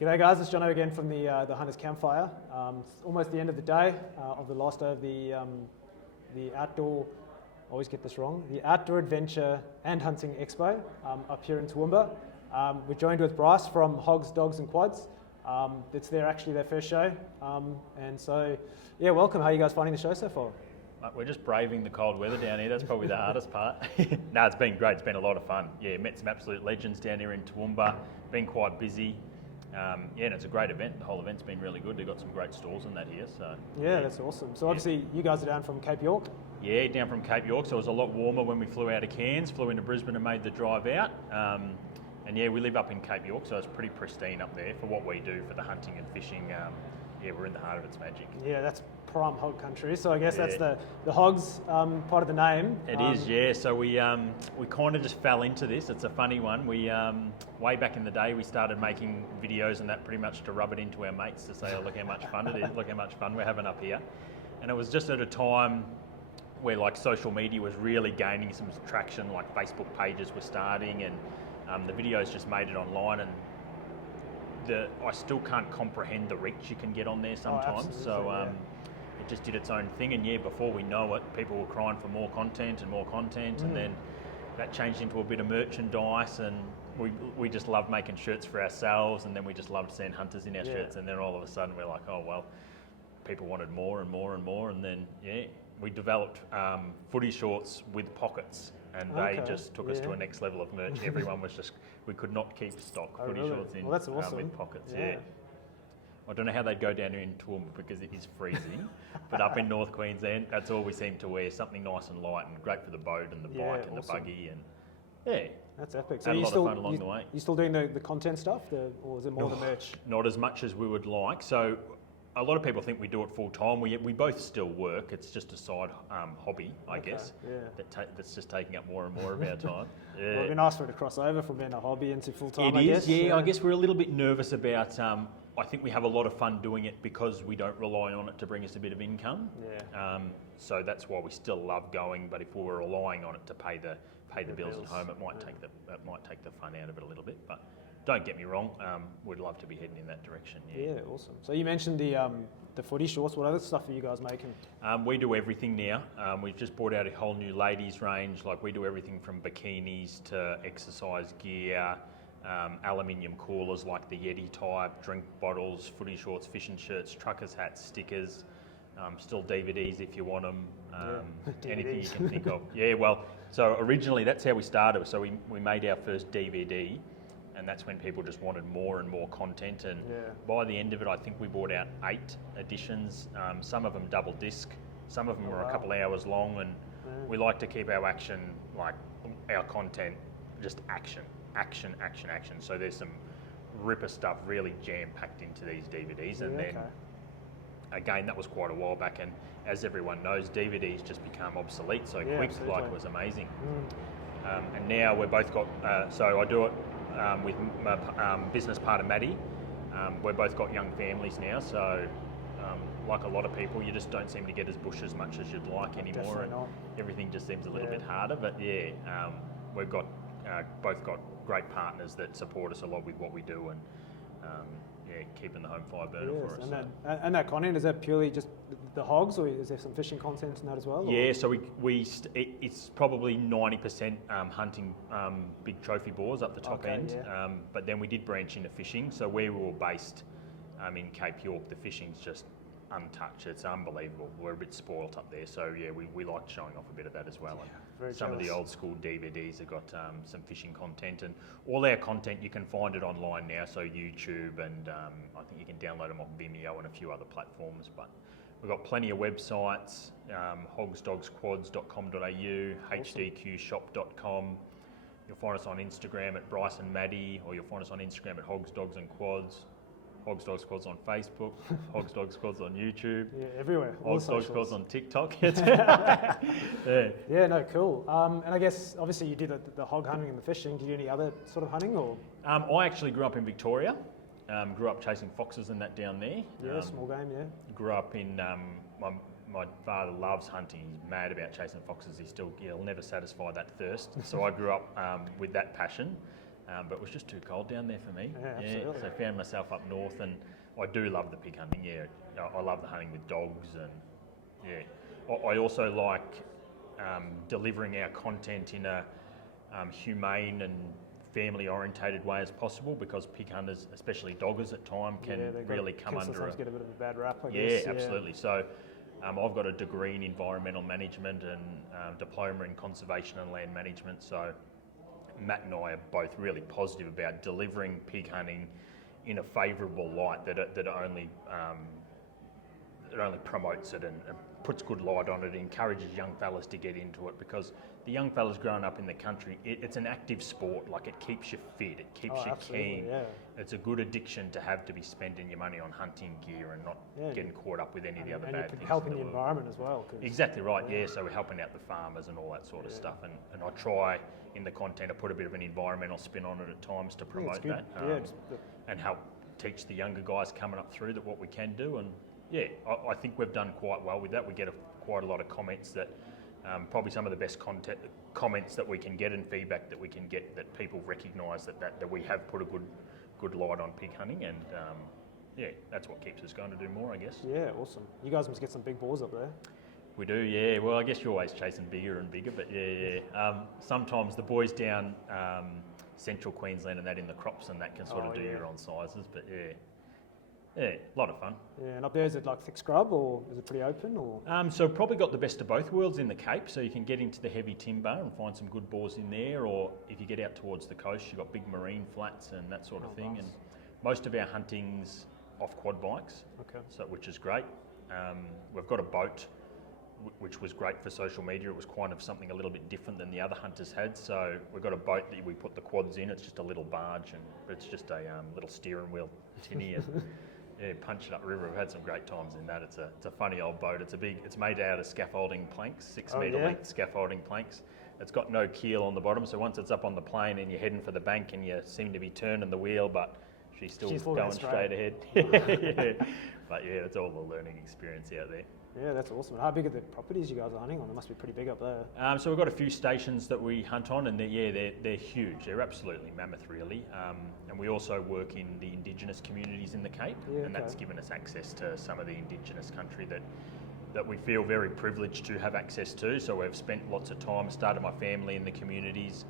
G'day guys, it's Jono again from the Hunters Campfire. It's almost the end of the day of the last day of the outdoor, I always get this wrong, the Outdoor Adventure and Hunting Expo up here in Toowoomba. We're joined with Bryce from Hogs, Dogs and Quads. It's actually their first show. And so, yeah, welcome. How are you guys finding the show so far? We're just braving the cold weather down here. That's probably the hardest part. No, it's been great. It's been a lot of fun. Yeah, met some absolute legends down here in Toowoomba. Been quite busy. Yeah, and it's a great event. The whole event's been really good. They've got some great stalls in that here. So yeah, that's awesome. So obviously you guys are down from Cape York? Yeah, down from Cape York. So it was a lot warmer when we flew out of Cairns, flew into Brisbane and made the drive out. And yeah, we live up in Cape York, so it's pretty pristine up there for what we do for the hunting and fishing. Yeah, we're in the heart of its magic. Yeah, that's prime hog country. So I guess that's the Hogs part of the name. It is, yeah. So we kind of just fell into this. It's a funny one. We way back in the day we started making videos and that pretty much to rub it into our mates to say, oh, look how much fun it is, look how much fun we're having up here. And it was just at a time where like social media was really gaining some traction, like Facebook pages were starting, and the videos just made it online, and I still can't comprehend the reach you can get on there sometimes. It just did its own thing, and yeah, before we know it, people were crying for more content and more content, and then that changed into a bit of merchandise, and we just loved making shirts for ourselves, and then we just loved seeing hunters in our shirts, and then all of a sudden we're like, oh well, people wanted more and more and more, and then yeah, we developed footy shorts with pockets. And they just took us to a next level of merch. Everyone was just, we could not keep stock. Footy shorts in that's awesome. With pockets, yeah. I don't know how they'd go down here in Toowoomba because it is freezing, but up in North Queensland, that's all we seem to wear, something nice and light and great for the boat and the bike and the buggy, and yeah. That's epic. So had a lot of fun along the way. You still doing the content stuff, or is it more the merch? Not as much as we would like. So a lot of people think we do it full time. We both still work. It's just a side hobby, I guess. Yeah. That's just taking up more and more of our time. Yeah. Well, it'd be nice for it to cross over from being a hobby into full time. It is, yeah. I guess we're a little bit nervous about. I think we have a lot of fun doing it because we don't rely on it to bring us a bit of income. Yeah. So that's why we still love going. But if we were relying on it to pay the bills at home, it might take the fun out of it a little bit. But don't get me wrong, we'd love to be heading in that direction. Yeah, awesome. So you mentioned the footy shorts. What other stuff are you guys making? We do everything now. We've just brought out a whole new ladies range. Like we do everything from bikinis to exercise gear, aluminium coolers like the Yeti type, drink bottles, footy shorts, fishing shirts, truckers hats, stickers, still DVDs if you want them, anything you can think of. Yeah, well, so originally that's how we started. So we made our first DVD. And that's when people just wanted more and more content. And by the end of it, I think we brought out 8 editions. Some of them double disc, some of them were a couple hours long. And we like to keep our action, like our content, just action. So there's some ripper stuff really jam-packed into these DVDs. And then, again, that was quite a while back. And as everyone knows, DVDs just become obsolete so quick. Absolutely. Like it was amazing. And now we've both got, so I do it with my business partner Maddie. We've both got young families now, so like a lot of people, you just don't seem to get as bush as much as you'd like anymore, and everything just seems a little bit harder. But yeah, we've got both got great partners that support us a lot with what we do, and keeping the home fire burning for us. And that content, is that purely just the hogs, or is there some fishing content in that as well? Yeah, so it's probably 90% hunting big trophy boars up the top end, but then we did branch into fishing. So where we were based in Cape York, the fishing's just untouched. It's unbelievable. We're a bit spoilt up there, so yeah, we like showing off a bit of that as well. And some of the old school DVDs have got some fishing content, and all our content you can find it online now. So YouTube, and I think you can download them off Vimeo and a few other platforms. But we've got plenty of websites: hogsdogsquads.com.au, hdqshop.com. You'll find us on Instagram at Bryce and Maddie, or you'll find us on Instagram at Hogs, Dogs and Quads. Hogs, Dogs, Quads on Facebook, Hogs, Dogs, Quads on YouTube. Yeah, everywhere. Hogs, Dogs, Quads on TikTok. Yeah, no, cool. And I guess, obviously, you do the hog hunting and the fishing. Do you do any other sort of hunting? Or? I actually grew up in Victoria. Grew up chasing foxes and that down there. Yeah, small game, yeah. Grew up in, my father loves hunting. He's mad about chasing foxes. He'll never satisfy that thirst. So I grew up with that passion. but it was just too cold down there for me. Yeah, absolutely. So I found myself up north, and I do love the pig hunting. Yeah, I love the hunting with dogs, and yeah, I also like delivering our content in a humane and family-orientated way as possible, because pig hunters, especially doggers at time, can really come under. Sometimes get a bit of a bad rap, I yeah, guess. Absolutely. So I've got a degree in environmental management and diploma in conservation and land management. So Matt and I are both really positive about delivering pig hunting in a favourable light that only promotes it and puts good light on it, encourages young fellas to get into it, because the young fellas growing up in the country, it's an active sport. Like, it keeps you fit, it keeps you keen. Yeah. It's a good addiction to have, to be spending your money on hunting gear and not getting caught up with any of the other bad things. Helping the environment as well. Exactly right, yeah. So we're helping out the farmers and all that sort of stuff. And I try in the content to put a bit of an environmental spin on it at times to promote that. And help teach the younger guys coming up through that what we can do. And yeah, I think we've done quite well with that. We get quite a lot of comments that probably some of the best comments that we can get and feedback that we can get, that people recognise that we have put a good light on pig hunting, and yeah, that's what keeps us going to do more, I guess. Yeah, awesome. You guys must get some big boars up there. We do, yeah. Well, I guess you're always chasing bigger and bigger, but yeah. Sometimes the boys down central Queensland and that in the crops and that can sort of do your own sizes, but yeah. Yeah, a lot of fun. Yeah, and up there, is it like thick scrub, or is it pretty open? Or so probably got the best of both worlds in the Cape, so you can get into the heavy timber and find some good boars in there, or if you get out towards the coast, you've got big marine flats and that sort of thing. Nice. And most of our hunting's off quad bikes, which is great. We've got a boat, which was great for social media. It was kind of something a little bit different than the other hunters had. So we've got a boat that we put the quads in. It's just a little barge, and it's just a little steering wheel tinny, and yeah, punch it up river. We've had some great times in that. It's a funny old boat. It's made out of scaffolding planks, 6 metre length scaffolding planks. It's got no keel on the bottom, so once it's up on the plane and you're heading for the bank and you seem to be turning the wheel, but she's still going straight ahead. Yeah. But yeah, it's all the learning experience out there. Yeah, that's awesome. How big are the properties you guys are hunting on? They must be pretty big up there. So we've got a few stations that we hunt on, and they're huge. They're absolutely mammoth, really. And we also work in the Indigenous communities in the Cape, and that's given us access to some of the Indigenous country that we feel very privileged to have access to. So we've spent lots of time, started my family in the communities,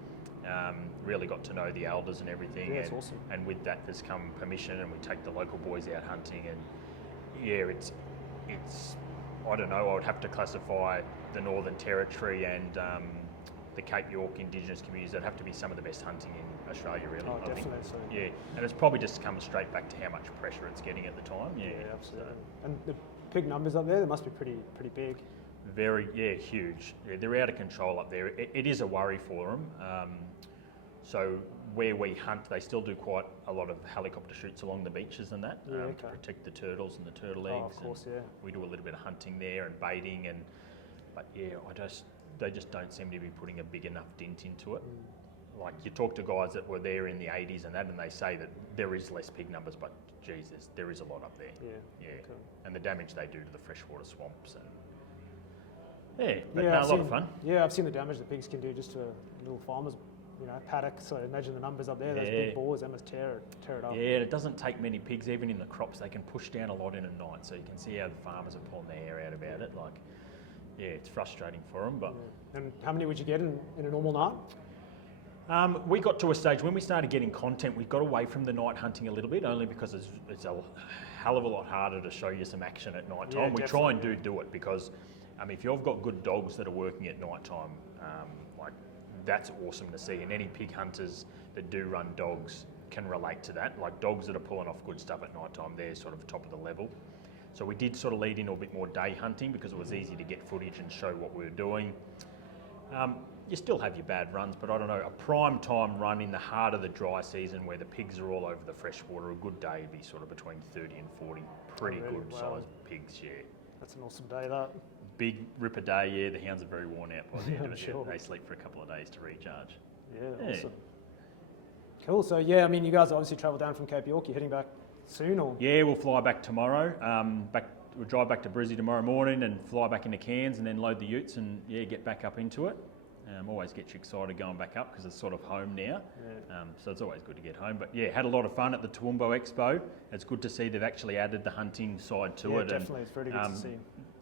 really got to know the elders and everything. Yeah, that's awesome. And with that, there's come permission, and we take the local boys out hunting. And yeah, it's I don't know, I would have to classify the Northern Territory and the Cape York Indigenous communities. That'd have to be some of the best hunting in Australia, really. Oh, I definitely. think. Yeah, and it's probably just come straight back to how much pressure it's getting at the time. Yeah, absolutely. And the pig numbers up there, they must be pretty big. Very, huge. Yeah, they're out of control up there. It is a worry for them. So where we hunt, they still do quite a lot of helicopter shoots along the beaches and that to protect the turtles and the turtle eggs. Oh, of course, yeah. We do a little bit of hunting there and baiting, but yeah, they just don't seem to be putting a big enough dent into it. Like, you talk to guys that were there in the 80s and that, and they say that there is less pig numbers, but Jesus, there is a lot up there. Yeah. Okay. And the damage they do to the freshwater swamps and a lot of fun. Yeah, I've seen the damage that pigs can do just to little farmers. Paddock, so imagine the numbers up there, those big boars, they must tear it up. Yeah, it doesn't take many pigs, even in the crops, they can push down a lot in a night, so you can see how the farmers are pulling their hair out about it. Like, yeah, it's frustrating for them, but... Yeah. And how many would you get in a normal night? We got to a stage, when we started getting content, we got away from the night hunting a little bit, only because it's a hell of a lot harder to show you some action at night time. We try and do it, because if you've got good dogs that are working at night time, that's awesome to see, and any pig hunters that do run dogs can relate to that. Like, dogs that are pulling off good stuff at night time, they're sort of top of the level. So we did sort of lead into a bit more day hunting, because it was easy to get footage and show what we were doing. You still have your bad runs, but I don't know, a prime time run in the heart of the dry season where the pigs are all over the freshwater, a good day would be sort of between 30 and 40 pretty good sized pigs, yeah. That's an awesome day, that. Big ripper day, yeah. The hounds are very worn out by the end of it. Sure. They sleep for a couple of days to recharge. Yeah, awesome. Cool. So yeah, you guys obviously travel down from Cape York. You're heading back soon, or? Yeah, we'll fly back tomorrow. We'll drive back to Brizzy tomorrow morning and fly back into Cairns, and then load the utes and get back up into it. Always gets you excited going back up because it's sort of home now. Yeah. So it's always good to get home. But yeah, had a lot of fun at the Toowoomba Expo. It's good to see they've actually added the hunting side to it. Definitely, it's very good to see.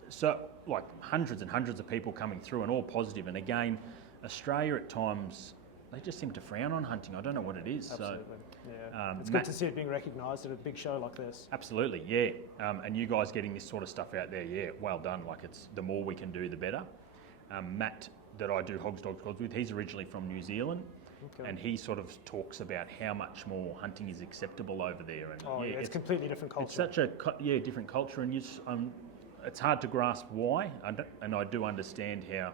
So like hundreds and hundreds of people coming through and all positive. And again, Australia at times, they just seem to frown on hunting. I don't know what it is. Absolutely. So, it's good to see it being recognised at a big show like this. Absolutely, yeah. And you guys getting this sort of stuff out there, yeah, well done. Like it's the more we can do, the better. Matt, that I do Hogs, Dogs, Gods with, he's originally from New Zealand. Okay. And he sort of talks about how much more hunting is acceptable over there. And it's completely different culture. It's such a different culture, and it's hard to grasp why. And I do understand how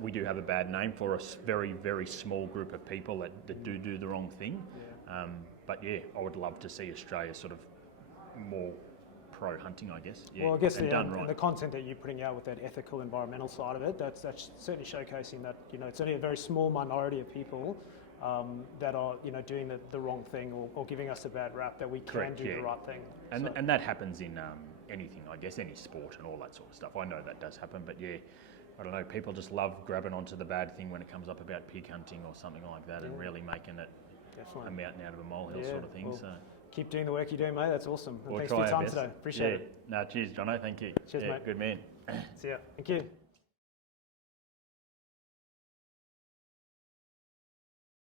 we do have a bad name for a very, very small group of people that do the wrong thing. Yeah. But yeah, I would love to see Australia sort of more pro-hunting, I guess. Yeah, well, I guess done right. And the content that you're putting out with that ethical, environmental side of it, that's certainly showcasing that, it's only a very small minority of people that are, doing the wrong thing or giving us a bad rap, that we can do the right thing. And that happens in anything, I guess, any sport and all that sort of stuff. I know that does happen, but yeah, I don't know, people just love grabbing onto the bad thing when it comes up about pig hunting or something like that, and really making it a mountain out of a molehill sort of thing. Well, so keep doing the work you're doing, mate. That's awesome. And we'll thanks for your time today. Appreciate it. No, cheers, Jono. Thank you. Cheers, mate. Good man. See ya. Thank you.